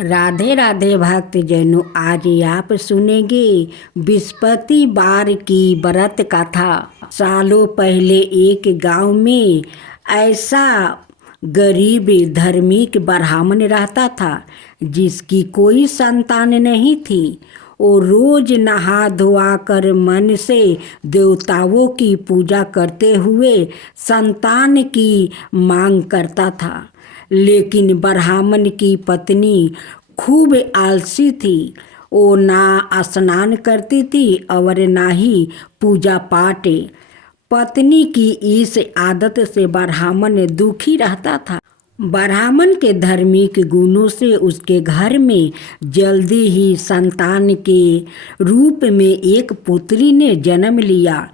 राधे राधे भक्तजनों, आज आप सुनेंगे बृहस्पति बार की व्रत कथा। सालों पहले एक गांव में ऐसा गरीब धार्मिक ब्राह्मण रहता था जिसकी कोई संतान नहीं थी। वो रोज नहा धोआ कर मन से देवताओं की पूजा करते हुए संतान की मांग करता था। लेकिन ब्राह्मण की पत्नी खूब आलसी थी। वो ना स्नान करती थी और ना ही पूजा पाठ। पत्नी की इस आदत से ब्राह्मण दुखी रहता था। ब्राह्मण के धार्मिक गुणों से उसके घर में जल्दी ही संतान के रूप में एक पुत्री ने जन्म लिया।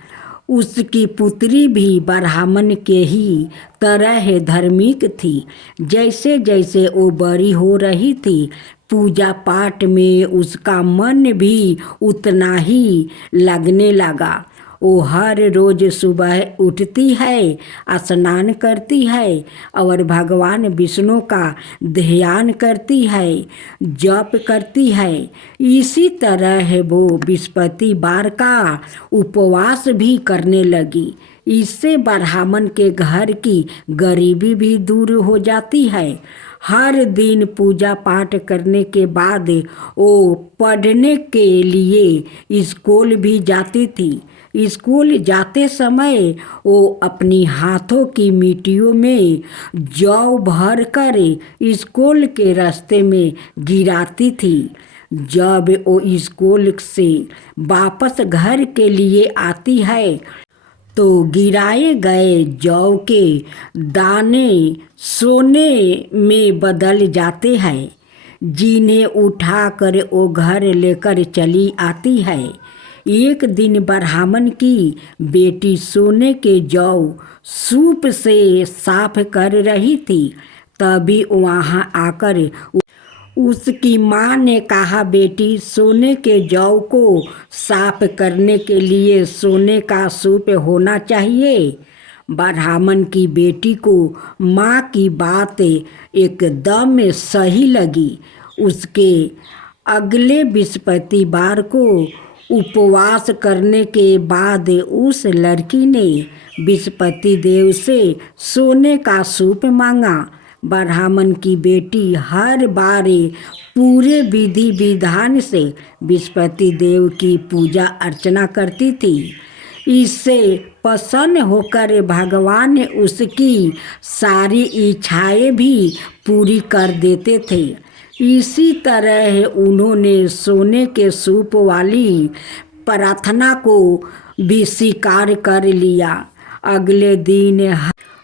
उसकी पुत्री भी ब्राह्मण के ही तरह धार्मिक थी। जैसे जैसे वो बड़ी हो रही थी, पूजा पाठ में उसका मन भी उतना ही लगने लगा। वो हर रोज सुबह उठती है, स्नान करती है और भगवान विष्णु का ध्यान करती है, जप करती है। इसी तरह वो बृहस्पतिवार का उपवास भी करने लगी। इससे ब्राह्मण के घर की गरीबी भी दूर हो जाती है। हर दिन पूजा पाठ करने के बाद वो पढ़ने के लिए स्कूल भी जाती थी। स्कूल जाते समय वो अपनी हाथों की मिट्टियों में जौ भर कर स्कूल के रास्ते में गिराती थी। जब वो स्कूल से वापस घर के लिए आती है तो गिराए गए जौ के दाने सोने में बदल जाते हैं, जिन्हें उठाकर वो घर लेकर चली आती है। एक दिन ब्राह्मण की बेटी सोने के जौ सूप से साफ कर रही थी। तभी वहाँ आकर उसकी माँ ने कहा, बेटी, सोने के जौ को साफ करने के लिए सोने का सूप होना चाहिए। ब्राह्मण की बेटी को माँ की बात एकदम सही लगी। उसके अगले बृहस्पतिवार को उपवास करने के बाद उस लड़की ने बृहस्पति देव से सोने का सूप मांगा। ब्राह्मण की बेटी हर बार पूरे विधि विधान से बृहस्पति देव की पूजा अर्चना करती थी। इससे प्रसन्न होकर भगवान उसकी सारी इच्छाएं भी पूरी कर देते थे। इसी तरह उन्होंने सोने के सूप वाली प्रार्थना को भी स्वीकार कर लिया। अगले दिन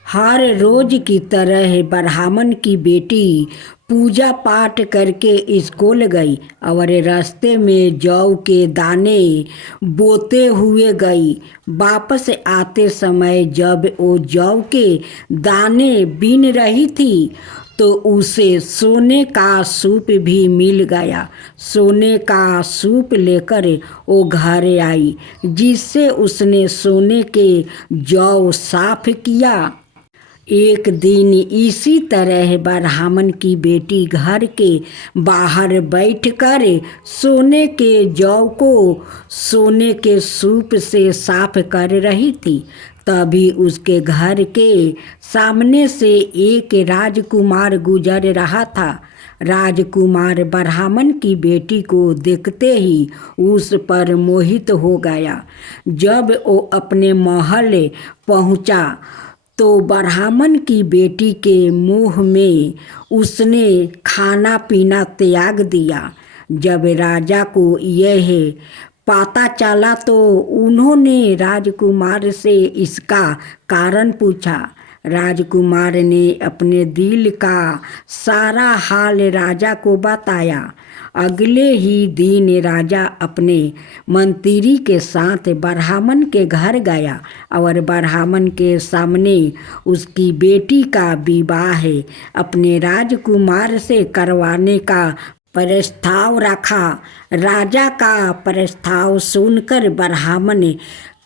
हर रोज की तरह ब्राह्मण की बेटी पूजा पाठ करके स्कूल गई और रास्ते में जौ के दाने बोते हुए गई। वापस आते समय जब वो जौ के दाने बीन रही थी तो उसे सोने का सूप भी मिल गया। सोने का सूप लेकर वो घर आई, जिससे उसने सोने के जौ साफ किया। एक दिन इसी तरह ब्राह्मण की बेटी घर के बाहर बैठकर सोने के जौ को सोने के सूप से साफ कर रही थी। तभी उसके घर के सामने से एक राजकुमार गुजर रहा था। राजकुमार ब्राह्मण की बेटी को देखते ही उस पर मोहित हो गया। जब वो अपने महल पहुंचा तो ब्राह्मण की बेटी के मुंह में उसने खाना पीना त्याग दिया। जब राजा को यह पता चला तो उन्होंने राजकुमार से इसका कारण पूछा। राजकुमार ने अपने दिल का सारा हाल राजा को बताया। अगले ही दिन राजा अपने मंत्री के साथ ब्राह्मण के घर गया और ब्राह्मण के सामने उसकी बेटी का विवाह अपने राजकुमार से करवाने का प्रस्ताव रखा। राजा का प्रस्ताव सुनकर ब्राह्मण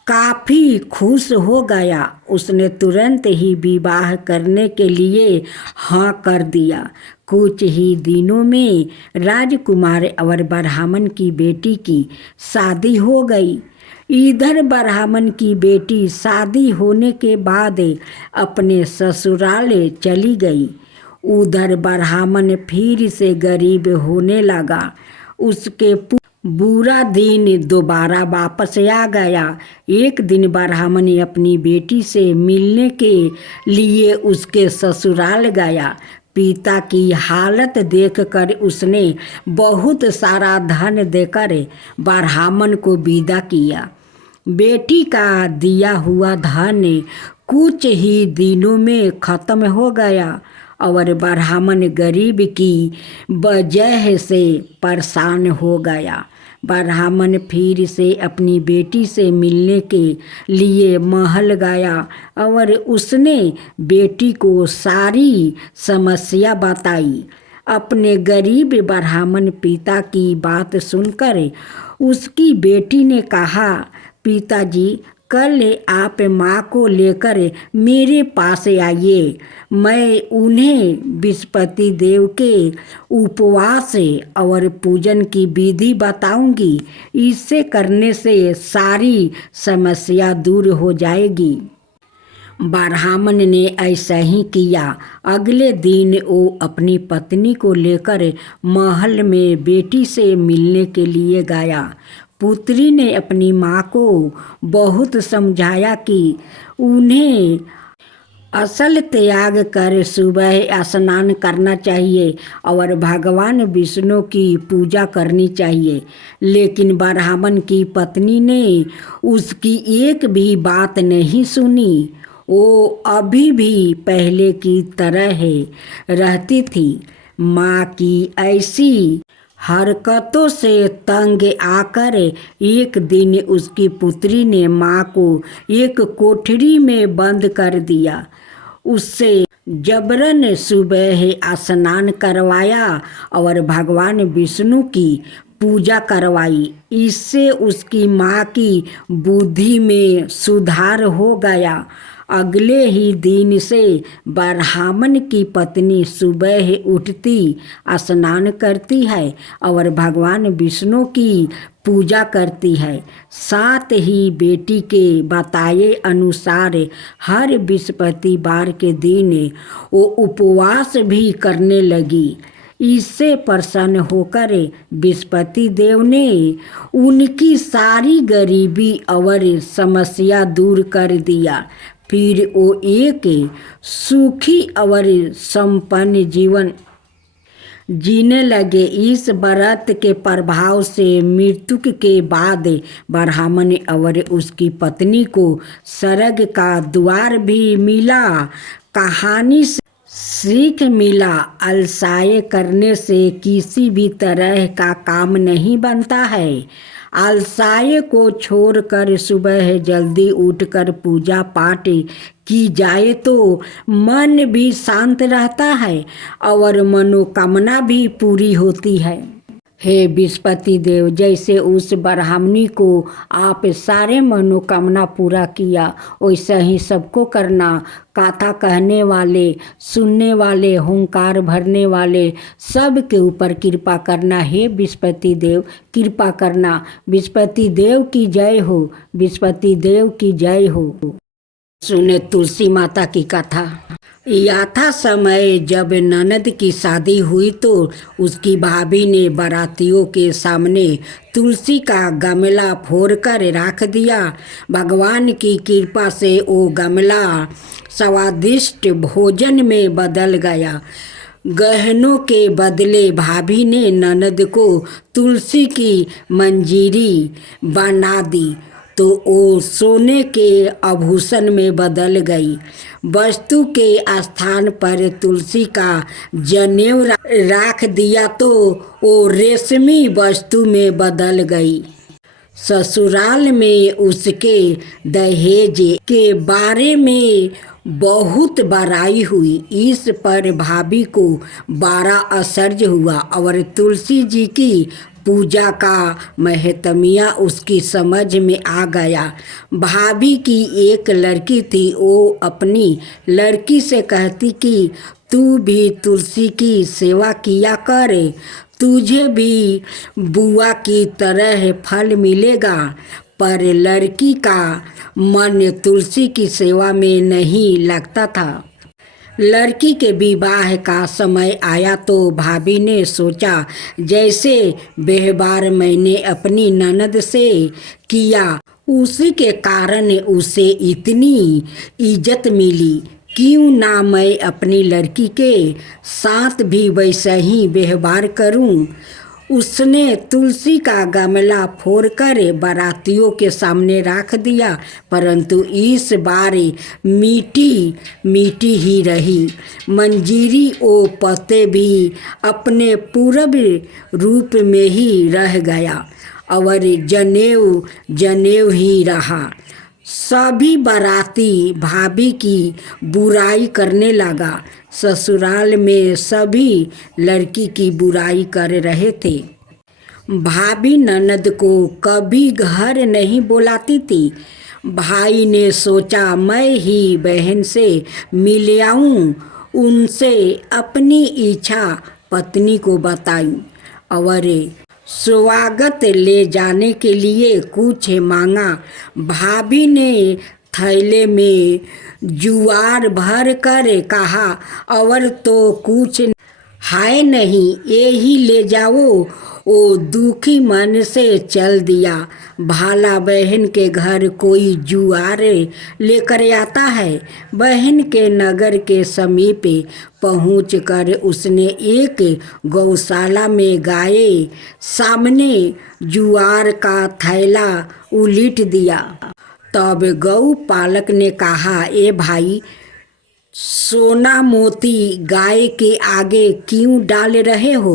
काफ़ी खुश हो गया। उसने तुरंत ही विवाह करने के लिए हाँ कर दिया। कुछ ही दिनों में राजकुमार और ब्राह्मण की बेटी की शादी हो गई। इधर ब्राह्मण की बेटी शादी होने के बाद अपने ससुराल चली गई। उधर ब्राह्मण फिर से गरीब होने लगा। उसके बुरा दिन दोबारा वापस आ गया। एक दिन ब्राह्मण अपनी बेटी से मिलने के लिए उसके ससुराल गया। पिता की हालत देखकर उसने बहुत सारा धन देकर ब्राह्मण को विदा किया। बेटी का दिया हुआ धन कुछ ही दिनों में खत्म हो गया और ब्राह्मण गरीब की वजह से परेशान हो गया। ब्राह्मण फिर से अपनी बेटी से मिलने के लिए महल गया और उसने बेटी को सारी समस्या बताई। अपने गरीब ब्राह्मण पिता की बात सुनकर उसकी बेटी ने कहा, पिताजी, कल आप माँ को लेकर मेरे पास आइए। मैं उन्हें बृहस्पति देव के उपवास और पूजन की विधि बताऊंगी। इसे करने से सारी समस्या दूर हो जाएगी। ब्राह्मण ने ऐसा ही किया। अगले दिन वो अपनी पत्नी को लेकर महल में बेटी से मिलने के लिए गया। पुत्री ने अपनी माँ को बहुत समझाया कि उन्हें असल त्याग कर सुबह स्नान करना चाहिए और भगवान विष्णु की पूजा करनी चाहिए। लेकिन ब्राह्मण की पत्नी ने उसकी एक भी बात नहीं सुनी। वो अभी भी पहले की तरह रहती थी। माँ की ऐसी हरकतों से तंग आकर एक दिन उसकी पुत्री ने माँ को एक कोठरी में बंद कर दिया। उससे जबरन सुबह स्नान करवाया और भगवान विष्णु की पूजा करवाई। इससे उसकी माँ की बुद्धि में सुधार हो गया। अगले ही दिन से ब्राह्मण की पत्नी सुबह उठती, स्नान करती है और भगवान विष्णु की पूजा करती है। साथ ही बेटी के बताए अनुसार हर बृहस्पतिवार के दिन वो उपवास भी करने लगी। इससे प्रसन्न होकर बृहस्पति देव ने उनकी सारी गरीबी और समस्या दूर कर दिया। फिर वो एक सुखी और संपन्न जीवन जीने लगे। इस व्रत के प्रभाव से मृत्यु के बाद ब्राह्मण और उसकी पत्नी को स्वर्ग का द्वार भी मिला। कहानी से सीख मिला, अलसाए करने से किसी भी तरह का काम नहीं बनता है। आलसाय को छोड़कर सुबह जल्दी उठकर पूजा पाठ की जाए तो मन भी शांत रहता है और मनोकामना भी पूरी होती है। हे बृहस्पति देव, जैसे उस ब्राह्मणी को आप सारे मनोकामना पूरा किया, वैसा ही सबको करना। कथा कहने वाले, सुनने वाले, हुंकार भरने वाले सब के ऊपर कृपा करना। हे बृहस्पति देव, कृपा करना। बृहस्पति देव की जय हो, बृहस्पति देव की जय हो। सुने तुलसी माता की कथा। याथा समय जब ननद की शादी हुई तो उसकी भाभी ने बारातियों के सामने तुलसी का गमला फोड़कर रख दिया। भगवान की कृपा से वो गमला स्वादिष्ट भोजन में बदल गया। गहनों के बदले भाभी ने ननद को तुलसी की मंजीरी बना दी तो वो सोने के आभूषण में बदल गई। वस्तु के स्थान पर तुलसी का जनेऊ रख दिया तो वो रेशमी वस्तु में बदल गई। ससुराल में उसके दहेज के बारे में बहुत बड़ाई हुई। इस पर भाभी को बड़ा आश्चर्य हुआ और तुलसी जी की पूजा का महत्मिया उसकी समझ में आ गया। भाभी की एक लड़की थी, वो अपनी लड़की से कहती कि तू भी तुलसी की सेवा किया कर, तुझे भी बुआ की तरह फल मिलेगा। पर लड़की का मन तुलसी की सेवा में नहीं लगता था। लड़की के विवाह का समय आया तो भाभी ने सोचा, जैसे व्यवहार मैंने अपनी ननद से किया उसी के कारण उसे इतनी इज्जत मिली, क्यों ना मैं अपनी लड़की के साथ भी वैसा ही व्यवहार करूं। उसने तुलसी का गमला फोड़कर बारातियों के सामने रख दिया, परंतु इस बार मिट्टी मिट्टी ही रही। मंजीरी ओ पत्ते भी अपने पूर्व रूप में ही रह गया और जनेऊ जनेऊ ही रहा। सभी बाराती भाभी की बुराई करने लगा। ससुराल में सभी लड़की की बुराई कर रहे थे। भाभी ननद को कभी घर नहीं बुलाती थी। भाई ने सोचा मैं ही बहन से मिल आऊं, उनसे अपनी इच्छा पत्नी को बताई और स्वागत ले जाने के लिए कुछ मांगा। भाभी ने थैले में जुआर भर कर कहा, और तो कुछ है नहीं, यही ले जाओ। वो दुखी मन से चल दिया। भाला बहन के घर कोई जुआर लेकर आता है। बहन के नगर के समीप पहुंचकर उसने एक गौशाला में गाय सामने जुआर का थैला उलीट दिया। तब गौ पालक ने कहा, ए भाई, सोना मोती गाय के आगे क्यों डाल रहे हो।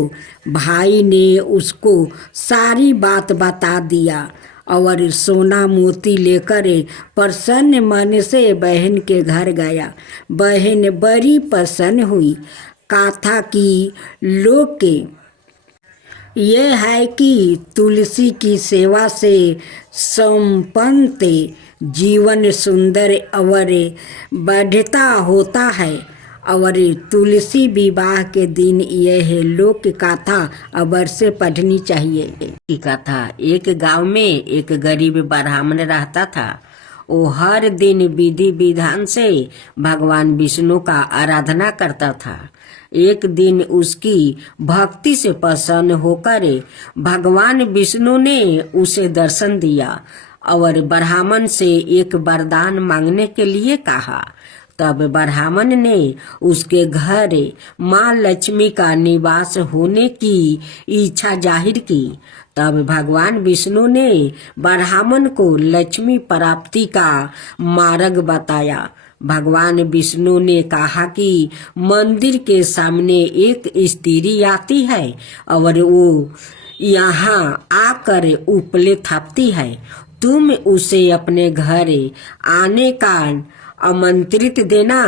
भाई ने उसको सारी बात बता दिया और सोना मोती लेकर प्रसन्न मन से बहन के घर गया। बहन बड़ी प्रसन्न हुई। कथा की लोक के यह है कि तुलसी की सेवा से संपन्न जीवन सुंदर और बढ़ता होता है। और तुलसी विवाह के दिन यह लोक कथा अवश्य पढ़नी चाहिए। की कथा, एक गांव में एक गरीब ब्राह्मण रहता था। वो हर दिन विधि विधान से भगवान विष्णु का आराधना करता था। एक दिन उसकी भक्ति से प्रसन्न होकर भगवान विष्णु ने उसे दर्शन दिया और ब्राह्मण से एक वरदान मांगने के लिए कहा। तब ब्राह्मण ने उसके घर माँ लक्ष्मी का निवास होने की इच्छा जाहिर की। तब भगवान विष्णु ने ब्राह्मण को लक्ष्मी प्राप्ति का मार्ग बताया। भगवान विष्णु ने कहा कि मंदिर के सामने एक स्त्री आती है और वो यहाँ आकर उपले थापती है। तुम उसे अपने घर आने का आमंत्रित देना,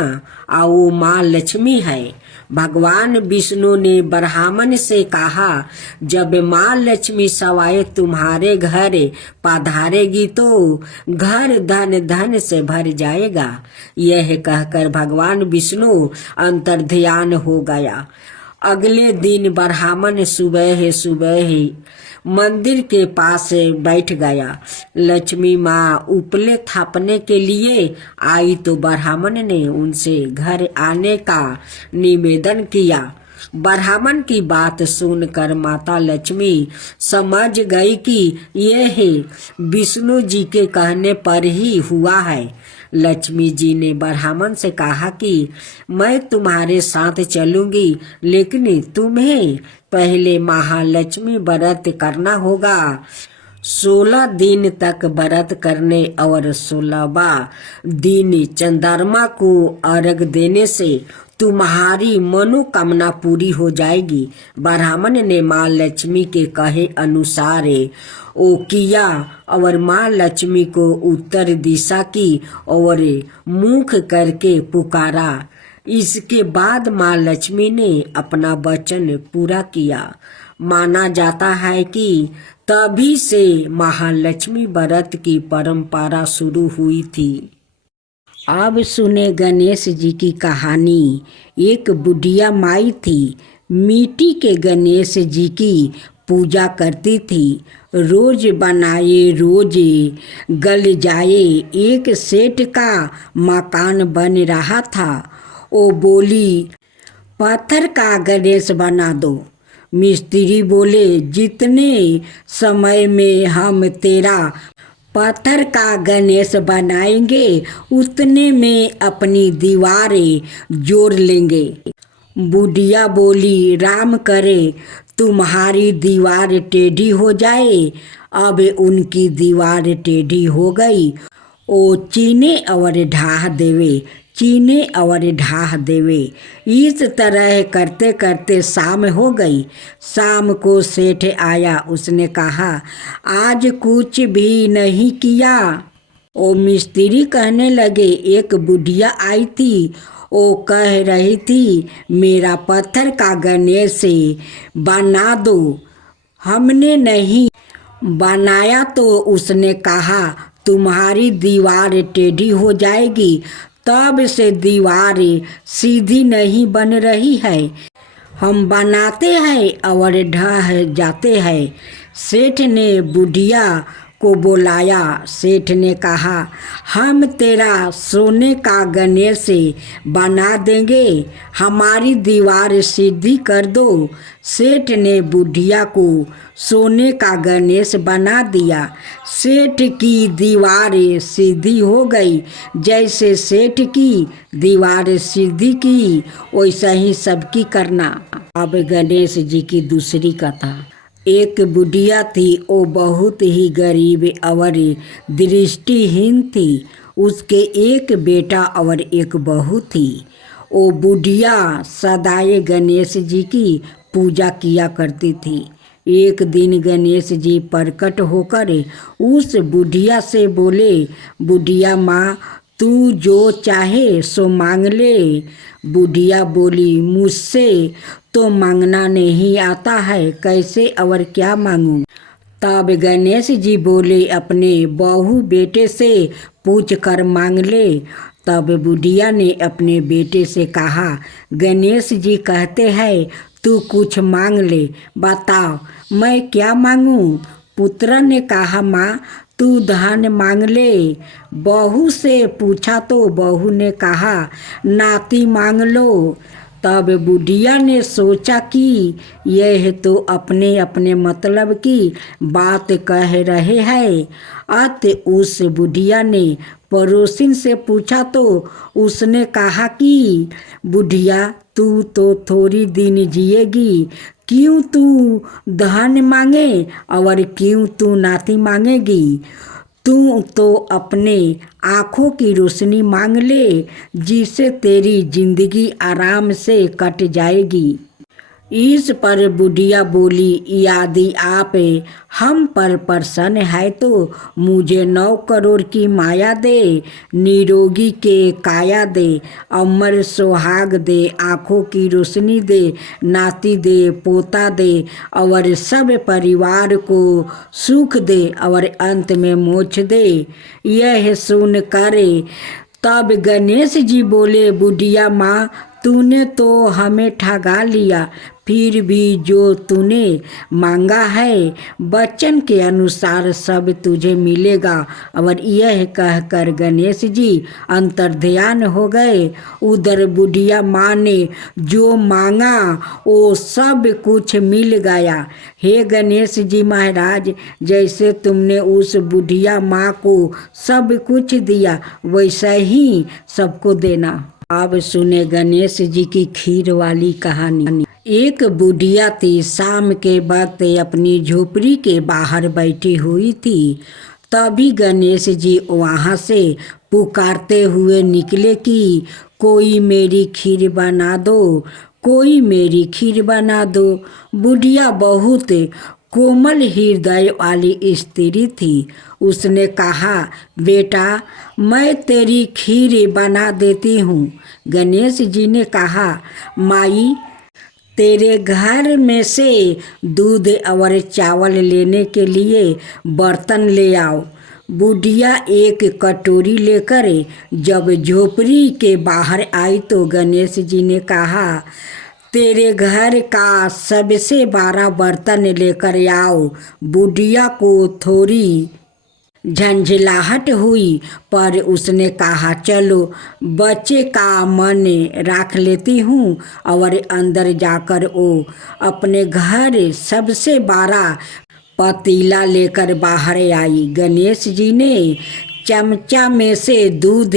और वो माँ लक्ष्मी है। भगवान विष्णु ने ब्राह्मण से कहा, जब माँ लक्ष्मी सवाए तुम्हारे घर पधारेगी तो घर धन धन से भर जाएगा। यह कहकर भगवान विष्णु अंतर्ध्यान हो गया। अगले दिन ब्राह्मण सुबह सुबह मंदिर के पास बैठ गया। लक्ष्मी माँ उपले थापने के लिए आई तो ब्राह्मण ने उनसे घर आने का निवेदन किया। ब्राह्मण की बात सुनकर माता लक्ष्मी समझ गई कि यह विष्णु जी के कहने पर ही हुआ है। लक्ष्मी जी ने ब्राह्मण से कहा कि मैं तुम्हारे साथ चलूंगी, लेकिन तुम्हें पहले महालक्ष्मी व्रत करना होगा। 16 दिन तक व्रत करने और 16वां दिन चंद्रमा को अर्घ देने से तुम्हारी मनोकामना पूरी हो जाएगी। ब्राह्मण ने माँ लक्ष्मी के कहे अनुसार वो किया और माँ लक्ष्मी को उत्तर दिशा की और मुख करके पुकारा। इसके बाद माँ लक्ष्मी ने अपना वचन पूरा किया। माना जाता है कि तभी से महालक्ष्मी व्रत की परंपरा शुरू हुई थी। अब सुने गणेश जी की कहानी। एक बुढ़िया माई थी। मिट्टी के गणेश जी की पूजा करती थी। रोज बनाए रोज गल जाए। एक सेठ का मकान बन रहा था। वो बोली, पत्थर का गणेश बना दो। मिस्त्री बोले, जितने समय में हम तेरा पत्थर का गणेश बनाएंगे उतने में अपनी दीवारें जोड़ लेंगे। बुढ़िया बोली, राम करे तुम्हारी दीवार टेढ़ी हो जाए। अब उनकी दीवार टेढ़ी हो गई। ओ चीने और ढाह देवे, चीने और ढाह देवे। इस तरह करते करते शाम हो गई। शाम को सेठ आया। उसने कहा, आज कुछ भी नहीं किया। ओ मिस्त्री कहने लगे, एक बुढ़िया आई थी। वो कह रही थी, मेरा पत्थर का गणेश बना दो। हमने नहीं बनाया तो उसने कहा, तुम्हारी दीवार टेढ़ी हो जाएगी। तब से दीवार सीधी नहीं बन रही है। हम बनाते हैं और ढह जाते हैं। सेठ ने बुढ़िया को बुलाया। सेठ ने कहा, हम तेरा सोने का गणेश बना देंगे, हमारी दीवार सीधी कर दो। सेठ ने बुढ़िया को सोने का गणेश बना दिया। सेठ की दीवार सीधी हो गई। जैसे सेठ की दीवार सीधी की वैसा ही सबकी करना। अब गणेश जी की दूसरी कथा। एक बुढ़िया थी। वो बहुत ही गरीब और दृष्टिहीन थी। उसके एक बेटा और एक बहू थी। वो बुढ़िया सदाए गणेश जी की पूजा किया करती थी। एक दिन गणेश जी प्रकट होकर उस बुढ़िया से बोले, बुढ़िया माँ, तू जो चाहे सो मांग ले। बुढ़िया बोली, मुझसे तो मांगना नहीं आता है, कैसे और क्या मांगूं। तब गणेश जी बोले, अपने बहू बेटे से पूछ कर मांग ले। तब बुढ़िया ने अपने बेटे से कहा, गणेश जी कहते हैं तू कुछ मांग ले, बताओ मैं क्या मांगूं। पुत्र ने कहा, माँ तू धन मांग ले। बहू से पूछा तो बहू ने कहा, नाती मांग लो। तब बुढ़िया ने सोचा कि यह तो अपने अपने मतलब की बात कह रहे हैं। अत उस बुढ़िया ने पड़ोसिन से पूछा तो उसने कहा कि बुढ़िया तू तो थोड़ी दिन जिएगी, क्यों तू धन मांगे और क्यों तू नाती मांगेगी। तू तो अपने आँखों की रोशनी मांग ले, जिससे तेरी जिंदगी आराम से कट जाएगी। इस पर बुढ़िया बोली, यदि आप हम पर प्रसन्न है तो मुझे 9 करोड़ की माया दे, निरोगी के काया दे, अमर सुहाग दे, आँखों की रोशनी दे, नाती दे, पोता दे और सब परिवार को सुख दे और अंत में मोक्ष दे। यह सुन कर तब गणेश जी बोले, बुढ़िया माँ, तूने तो हमें ठगा लिया। फिर भी जो तूने मांगा है वचन के अनुसार सब तुझे मिलेगा। और यह कहकर गणेश जी अंतर्ध्यान हो गए। उधर बुढ़िया माँ ने जो मांगा वो सब कुछ मिल गया। हे गणेश जी महाराज, जैसे तुमने उस बुढ़िया माँ को सब कुछ दिया वैसा ही सबको देना। अब सुने गणेश जी की खीर वाली कहानी। एक बुढ़िया थी। शाम के वक्त अपनी झोपड़ी के बाहर बैठी हुई थी। तभी गणेश जी वहाँ से पुकारते हुए निकले कि कोई मेरी खीर बना दो, कोई मेरी खीर बना दो। बुढ़िया बहुत कोमल हृदय वाली स्त्री थी। उसने कहा, बेटा मैं तेरी खीर बना देती हूँ। गणेश जी ने कहा, माई तेरे घर में से दूध और चावल लेने के लिए बर्तन ले आओ। बुढ़िया एक कटोरी लेकर जब झोपड़ी के बाहर आई तो गणेश जी ने कहा, तेरे घर का सबसे बड़ा बर्तन लेकर आओ। बुढ़िया को थोड़ी झंझलाहट हुई, पर उसने कहा, चलो बच्चे का मन रख लेती हूँ। और अंदर जाकर वो अपने घर सबसे बड़ा पतीला लेकर बाहर आई। गणेश जी ने चमचा में से दूध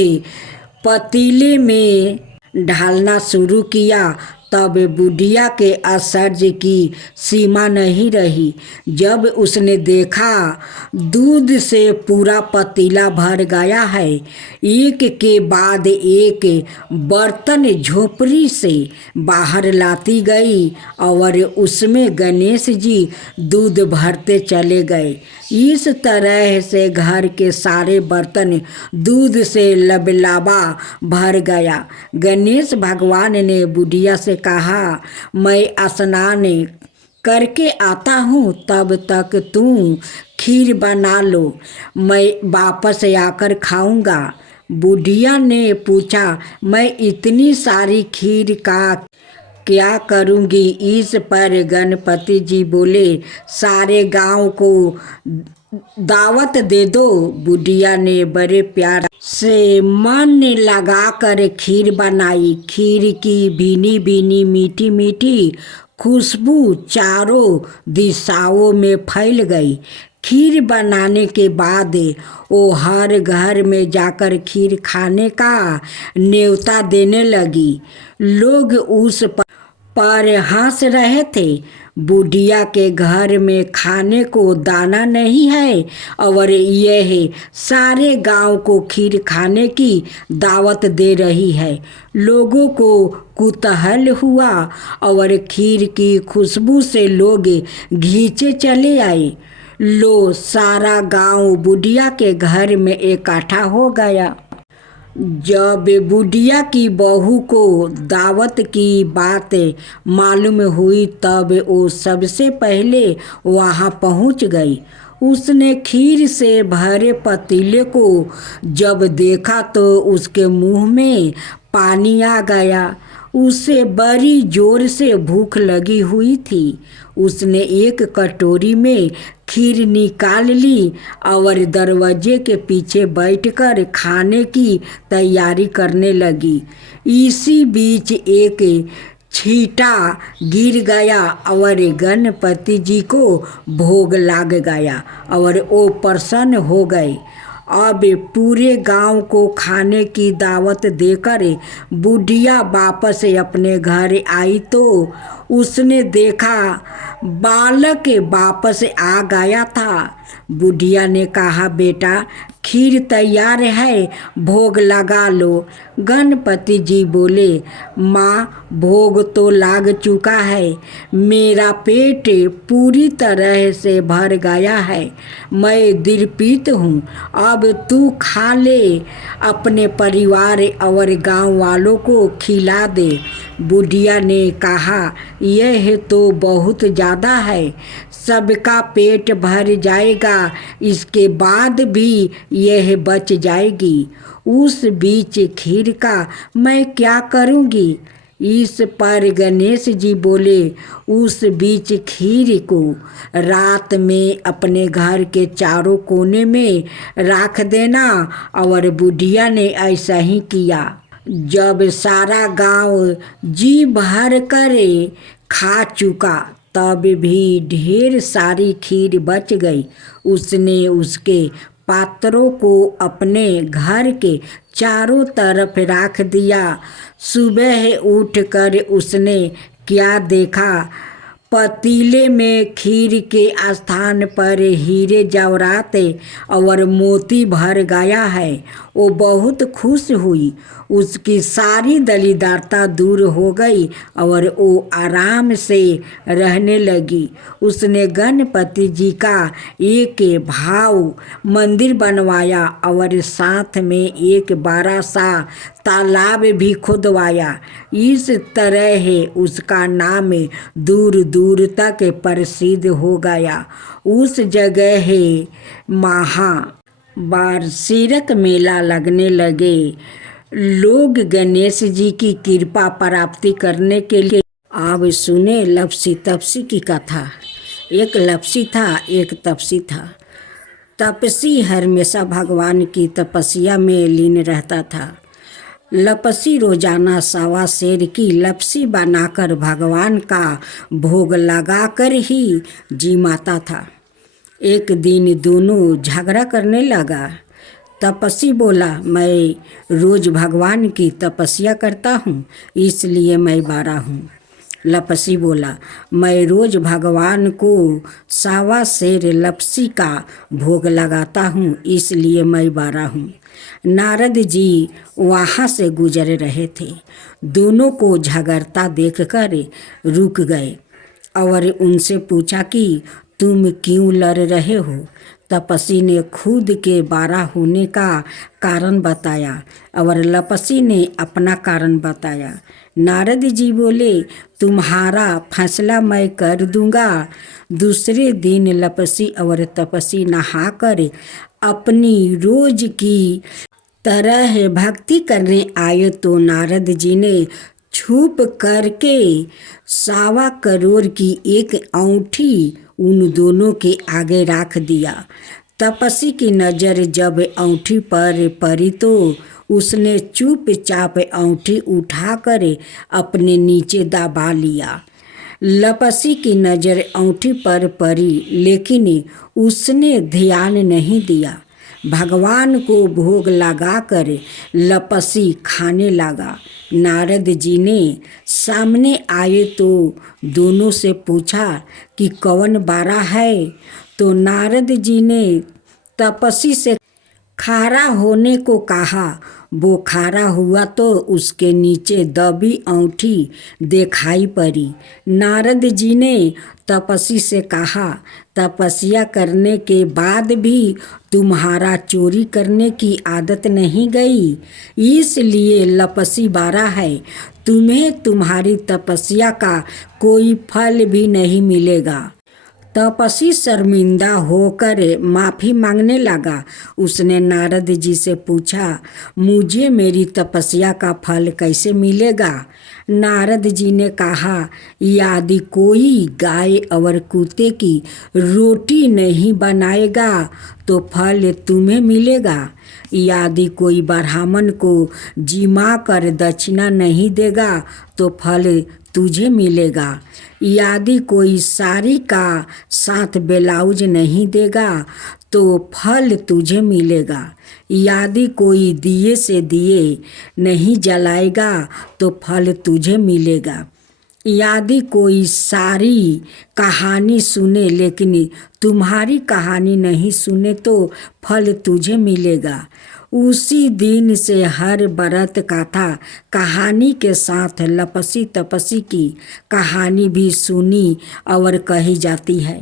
पतीले में ढालना शुरू किया। तब बुढ़िया के आश्चर्य की सीमा नहीं रही जब उसने देखा दूध से पूरा पतीला भर गया है। एक के बाद एक बर्तन झोपड़ी से बाहर लाती गई और उसमें गणेश जी दूध भरते चले गए। इस तरह से घर के सारे बर्तन दूध से लबलाबा भर गया। गणेश भगवान ने बुढ़िया से कहा, मैं स्नान करके आता हूँ, तब तक तू खीर बना लो, मैं वापस आकर खाऊंगा। बुढ़िया ने पूछा, मैं इतनी सारी खीर का क्या करूँगी? इस पर गणपति जी बोले, सारे गांव को दावत दे दो। बुढ़िया ने बड़े प्यार से मन लगाकर खीर बनाई। खीर की भीनी भीनी मीठी मीठी खुशबू चारों दिशाओं में फैल गई। खीर बनाने के बाद वो हर घर में जाकर खीर खाने का न्योता देने लगी। लोग उस पर हंस रहे थे। बुढ़िया के घर में खाने को दाना नहीं है और यह सारे गांव को खीर खाने की दावत दे रही है। लोगों को कुतूहल हुआ और खीर की खुशबू से लोग घींचे चले आए। लो, सारा गांव बुढ़िया के घर में इकट्ठा हो गया। जब बुढ़िया की बहू को दावत की बात मालूम हुई तब वो सबसे पहले वहाँ पहुँच गई। उसने खीर से भरे पतीले को जब देखा तो उसके मुंह में पानी आ गया। उसे बड़ी जोर से भूख लगी हुई थी। उसने एक कटोरी में खीर निकाल ली और दरवाजे के पीछे बैठकर खाने की तैयारी करने लगी। इसी बीच एक छींटा गिर गया और गणपति जी को भोग लग गया और वो प्रसन्न हो गए। अब पूरे गांव को खाने की दावत देकर बुढ़िया वापस अपने घर आई तो उसने देखा बालक वापस आ गया था। बुढ़िया ने कहा, बेटा खीर तैयार है, भोग लगा लो। गणपति जी बोले, माँ भोग तो लग चुका है, मेरा पेट पूरी तरह से भर गया है, मैं तृप्त हूँ, अब तू खा ले, अपने परिवार और गांव वालों को खिला दे। बुढ़िया ने कहा, यह तो बहुत ज़्यादा है, सबका पेट भर जाएगा, इसके बाद भी यह बच जाएगी। उस बीच खीर का मैं क्या करूँगी? इस पर गणेश जी बोले, उस बीच खीर को रात में अपने घर के चारों कोने में रख देना। और बुढ़िया ने ऐसा ही किया। जब सारा गांव जी भर कर खा चुका तब भी ढेर सारी खीर बच गई। उसने उसके पात्रों को अपने घर के चारों तरफ रख दिया। सुबह उठकर उसने क्या देखा, पतीले में खीर के स्थान पर हीरे जवाहरात और मोती भर गया है। वो बहुत खुश हुई। उसकी सारी दलीदारता दूर हो गई और वो आराम से रहने लगी। उसने गणपति जी का एक भाव मंदिर बनवाया और साथ में एक बड़ा सा तालाब भी खुदवाया। इस तरह उसका नाम दूर दूर तक प्रसिद्ध हो गया। उस जगह वार्षिक मेला लगने लगे। लोग गणेश जी की कृपा प्राप्ति करने के लिए। अब सुने लपसी तपसी की कथा। एक लपसी था, एक तपसी था। तपसी हमेशा भगवान की तपस्या में लीन रहता था। लपसी रोजाना सवा शेर की लपसी बनाकर भगवान का भोग लगाकर ही जिमाता था। एक दिन दोनों झगड़ा करने लगा। तपसी बोला, मैं रोज भगवान की तपस्या करता हूँ, इसलिए मैं बारा हूँ। लपसी बोला, मैं रोज भगवान को सवा शेर लपसी का भोग लगाता हूँ, इसलिए मैं बारा हूँ। नारद जी वहाँ से गुजर रहे थे। दोनों को झगड़ता देखकर रुक गए और उनसे पूछा कि तुम क्यों लड़ रहे हो। तपसी ने खुद के बारा होने का कारण बताया और लपसी ने अपना कारण बताया। नारद जी बोले, तुम्हारा फैसला मैं कर दूंगा। दूसरे दिन लपसी और तपसी नहाकर अपनी रोज की तरह भक्ति करने आए तो नारद जी ने छुप करके 1.25 करोड़ की एक औंठी उन दोनों के आगे रख दिया। तपसी की नज़र जब औंठी पर पड़ी तो उसने चुपचाप औंठी उठाकर अपने नीचे दबा लिया। लपसी की नज़र औंठी पर पड़ी, लेकिन उसने ध्यान नहीं दिया। भगवान को भोग लगाकर लपसी खाने लगा। नारद जी ने सामने आए तो दोनों से पूछा कि कौन बारा है। तो नारद जी ने तपसी से खारा होने को कहा। वो खारा हुआ तो उसके नीचे दबी औंठी दिखाई पड़ी। नारद जी ने तपसी से कहा, तपस्या करने के बाद भी तुम्हारा चोरी करने की आदत नहीं गई, इसलिए लपसी बारा है। तुम्हें तुम्हारी तपस्या का कोई फल भी नहीं मिलेगा। तपसी शर्मिंदा होकर माफ़ी मांगने लगा। उसने नारद जी से पूछा, मुझे मेरी तपस्या का फल कैसे मिलेगा। नारद जी ने कहा, यदि कोई गाय और कुत्ते की रोटी नहीं बनाएगा तो फल तुम्हें मिलेगा। यदि कोई ब्राह्मण को जिमा कर दक्षिणा नहीं देगा तो फल तुझे मिलेगा। यदि कोई साड़ी का साथ ब्लाउज नहीं देगा तो फल तुझे मिलेगा। यदि कोई दिए से दिए नहीं जलाएगा तो फल तुझे मिलेगा। यदि कोई सारी कहानी सुने लेकिन तुम्हारी कहानी नहीं सुने तो फल तुझे मिलेगा। उसी दिन से हर व्रत कथा कहानी के साथ लपसी तपसी की कहानी भी सुनी और कही जाती है।